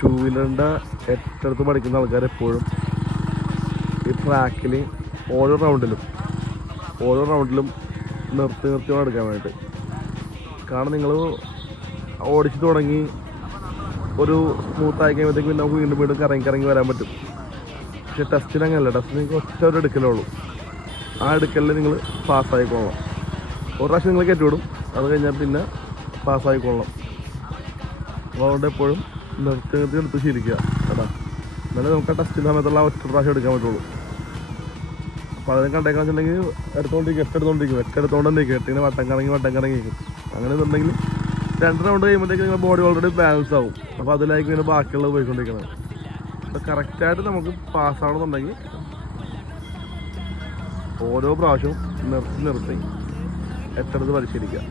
Two വീലറിൻ്റെ ഏറ്റെടുത്ത് പഠിക്കുന്ന ആൾക്കാർ എപ്പോഴും ഈ ട്രാക്കിൽ ഓരോ റൗണ്ടിലും നിർത്തി വേണം എടുക്കാൻ വേണ്ടിയിട്ട്. കാരണം നിങ്ങൾ ഓടിച്ച് തുടങ്ങി ഒരു സ്മൂത്തായി കഴിയുമ്പോഴത്തേക്ക് പിന്നെ നമുക്ക് വീണ്ടും കറങ്ങി വരാൻ പറ്റും. പക്ഷേ ടെസ്റ്റിന് അങ്ങനെയല്ല. ടെസ്റ്റിന് നിങ്ങൾക്ക് ഒറ്റ ഒരു എടുക്കലുള്ളൂ. ആ എടുക്കലിൽ നിങ്ങൾ പാസ്സായിക്കൊള്ളണം. ഒരു പ്രാവശ്യം നിങ്ങൾ കയറ്റിവിടും, അത് കഴിഞ്ഞാൽ പിന്നെ പാസ്സായിക്കൊള്ളണം. അപ്പോൾ അതുകൊണ്ട് എപ്പോഴും നിർത്തി എടുത്ത് ശീലിക്കുക കേട്ടോ. എന്നാലും നമുക്ക് ആ ടെസ്റ്റിൻ്റെ സമയത്തുള്ള ഒറ്റ പ്രാവശ്യം എടുക്കാൻ പറ്റുള്ളൂ. അപ്പോൾ അതിനെ കണ്ടേക്കാന്ന് വെച്ചിട്ടുണ്ടെങ്കിൽ എടുത്തോണ്ടിരിക്കും എട്ടിങ്ങനെ വട്ടം കറങ്ങിയിരിക്കും. അങ്ങനെ ഇതുണ്ടെങ്കിൽ 2 റൗണ്ട് കഴിയുമ്പോഴത്തേക്ക് നിങ്ങൾ ബോഡി ഓൾറെഡി ബാലൻസ് ആവും. അപ്പോൾ അതിലായിരിക്കും ഇങ്ങനെ ബാക്കിയുള്ളത് പോയിക്കൊണ്ടിരിക്കുന്നത്. അപ്പോൾ കറക്റ്റായിട്ട് നമുക്ക് പാസ്സാവണമെന്നുണ്ടെങ്കിൽ ഓരോ പ്രാവശ്യവും നിർത്തി ഏറ്റെടുത്ത് പരിശീലിക്കുക.